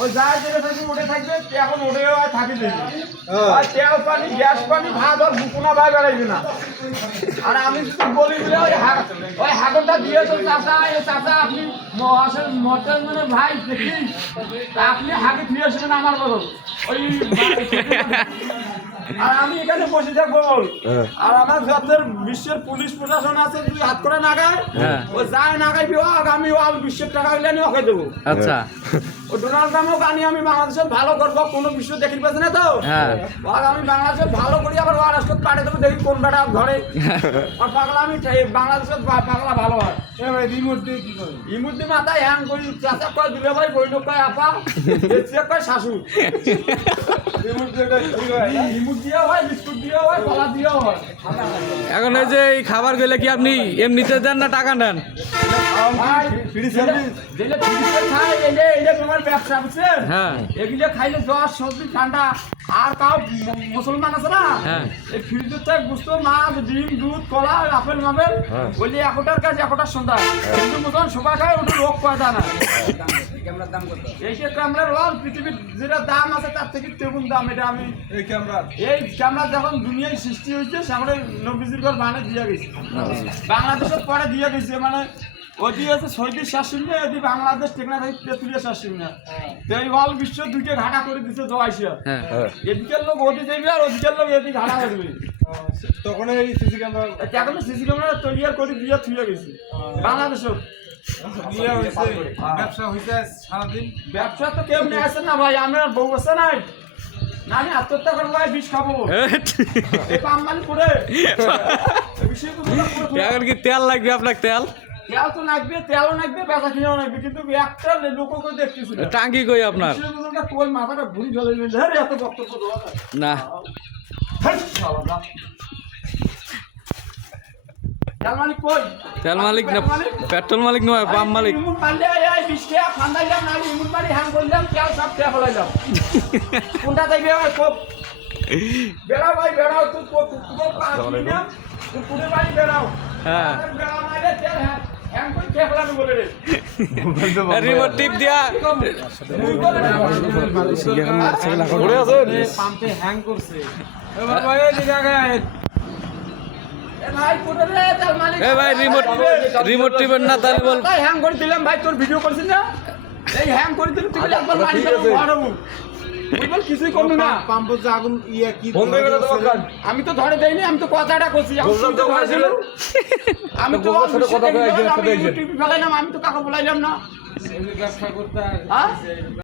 ওই যা যেটা থাকবে ওটা থাকবে এখন ওটা থাকি দেবে আর তেল পানি গ্যাস পানি ভাত আর বুকুনা ভাই বেড়াইবে না আর আমি যদি বলি বলে ওই হাগরটা দিয়ে তো চাচা আপনি আসলে মটন মানে ভাই দেখি আপনি হাগে ফিরে আসবেন আমার বদল ওই আর আমি এখানে বসে থাকবো আর আমার যাদের বিশ্বের পুলিশ প্রশাসন আছে তুই হাত করে নাগায় ও যায় নাগাই আমি বিশ্বের টাকা হইলে আমি ওকে দেবো। আচ্ছা ও ডোনাল্ড ট্রাম্পও গানি আমি বাংলাদেশে ভালো করবো কোনো বিশ্ব দেখি পাচ্ছে না তো আমি বাংলাদেশে ভালো করি আবার ওর আসতে পাঠে দেবো দেখি কোন বেটা ধরে আর পাগলা আমি বাংলাদেশের পাগলা ভালো হয় রিমোট দিয়ে মাথায় হ্যাং করি চাচা কয় দিলে ভাই বই লোক কয় আপা কয় শাশুড় রিমোট দিয়েও হয় বিস্কুট দিয়েও হয় কলা দিয়েও হয়। এখন এই যে এই খাবার গুলো কি আপনি এমনিতে দেন না টাকা নেন? তোমার ব্যবসা বুঝছেন এগুলো খাইলে জ্বর সর্দি ঠান্ডা আর কাউ মুসলমান আছে না এই ফ্রিজের থেকে বুঝতো মাছ ডিম দুধ কলা আপেল মাপেল বলি এখটার কাজ এখটার সন্ধ্যা কিন্তু মতন সবাই খায় ওটা রোগ পয়দা না এই যে ক্যামেরার ওয়াল পৃথিবীর যেটা দাম আছে তার থেকে তেমন দাম এটা আমি এই ক্যামেরা যখন দুনিয়ায় সৃষ্টি হয়েছে সেখানে নবীজির ঘর মানে দিয়ে গেছে বাংলাদেশের পরে দিয়ে গেছে মানে ওটি হচ্ছে সৌদির শাসিনে এটি বাংলাদেশ টেকনাফি তেঁতুলিয়া শাসিনে এই অল বিশ্ব দুইটা ঘাটা করে দিচ্ছে জোয়াইশিয়া এদিকের লোক ওটি দেবে আর ওদিকের লোক এদিকে ঘাটা করবে তখন এই সিসি ক্যামেরা এখন সিসি ক্যামেরা তৈরি করে দিয়ে থুয়ে গেছে বাংলাদেশের ব্যবসা হয়েছে সারাদিন ব্যবসা তো কেউ নিয়ে আসে না ভাই আমরা বউ বসে নাই না আমি আত্মহত্যা করবো ভাই বিষ খাবো পাম্মানি করে এখন কি তেল লাগবে আপনার? তেল তো লাগবে তেলও লাগবে বেচা কিনেও লাগবে কিন্তু একটা লোককে দেখতেছি টাঙ্কি কই আপনার? তোর মাথাটা ঘুরি ফেলে এত বক্তব্য না তেল মালিক কই? তেল মালিক না পেট্রোল মালিক নয় পাম্প মালিক। কোনটা দেখবে বেড়াও ভাই বেড়াও তুই বাড়ি বেড়াও রিমোট টিপ দিয়া পাম্পে হ্যাং করছে ভাই রিমোট টিপের না তাহলে বল হ্যাং করে দিলাম ভাই তোর ভিডিও করছিস না এই হ্যাং করে দিলাম তুই একবার বাড়ি বেড়াবো কিছুই করবি না পাম্প আগুন ইয়ে কি আমি তো ধরে দেয়নি আমি তো কথাটা করছি আমি তো ফেলাইলাম আমি তো কাকে বলাইলাম না ব্যবসা করতে